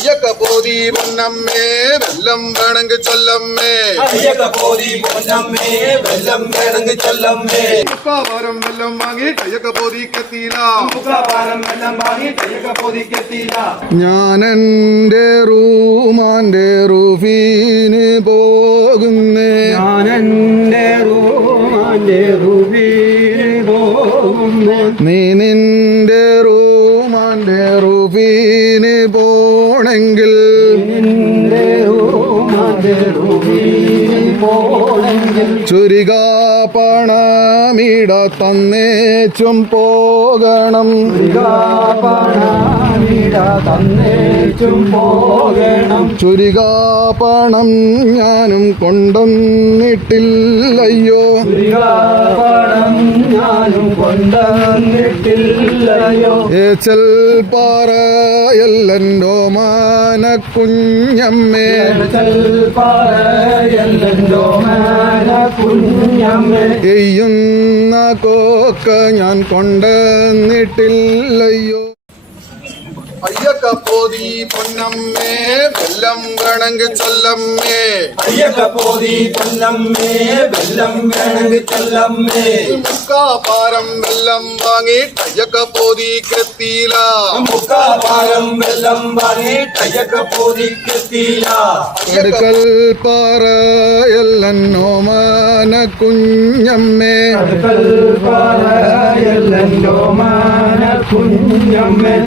അയ്യക്കപ്പോതി പൊന്നമ്മേ വെല്ലം വേണമെങ്കിൽ ചൊല്ലമ്മേ അയ്യക്കപ്പോതി പൊന്നമ്മേ വെല്ലം വേണമെങ്കിൽ ചൊല്ലമ്മേ മുക്കാവാരം വെല്ലം വാങ്ങി അയ്യക്കപ്പോതിക്കെത്തിയില്ല മുക്കാവാരം വെല്ലം വാങ്ങി അയ്യക്കപ്പോതിക്കെത്തിയില്ല ഞാനെന്റെ റൂമാന്റെ റൂഫീന് പോകുന്നേ ഞാനെന്റെ റൂമാന്റെ റൂഫീന് പോകുന്നേ നീ നിന്റെ റൂമാന്റെ റൂഫീന് പോണെങ്കിൽ നിന്റെ റൂമാന്റെ റൂഫീന് പോണെങ്കിൽ ചുരിക പണമിട തന്നേച്ചും പോകണം തന്നേച്ചും പോകണം ചുരിക പണം ഞാനും കൊണ്ടുവന്നിട്ടില്ലയ്യോ പണം ഞാനും കൊണ്ടുവന്നിട്ടില്ലയോ ഏച്ചൽ പാറയല്ലോ മാന കുഞ്ഞമ്മേ എയ്യുന്ന കോക്ക ഞാൻ കൊണ്ടുവന്നിട്ടില്ലയ്യോ അയ്യക്കപ്പോതി പൊന്നമ്മേ വെല്ലം വേണമെങ്കിൽ ചൊല്ലമ്മേ അയ്യക്കപ്പോതി പൊന്നമ്മേ വെല്ലം വേണമെങ്കിൽ ചൊല്ലമ്മേ മുക്കാപാരം വെല്ലം വാങ്ങി അയ്യക്കപ്പോതിക്കെത്തിയില്ല മുക്കാപാരം വെല്ലം വാങ്ങി അയ്യക്കപ്പോതിക്കെത്തിയില്ല എടുക്കൽ പാറയല്ലോ മാന കുഞ്ഞമ്മേ കുഞ്ഞമ്മേ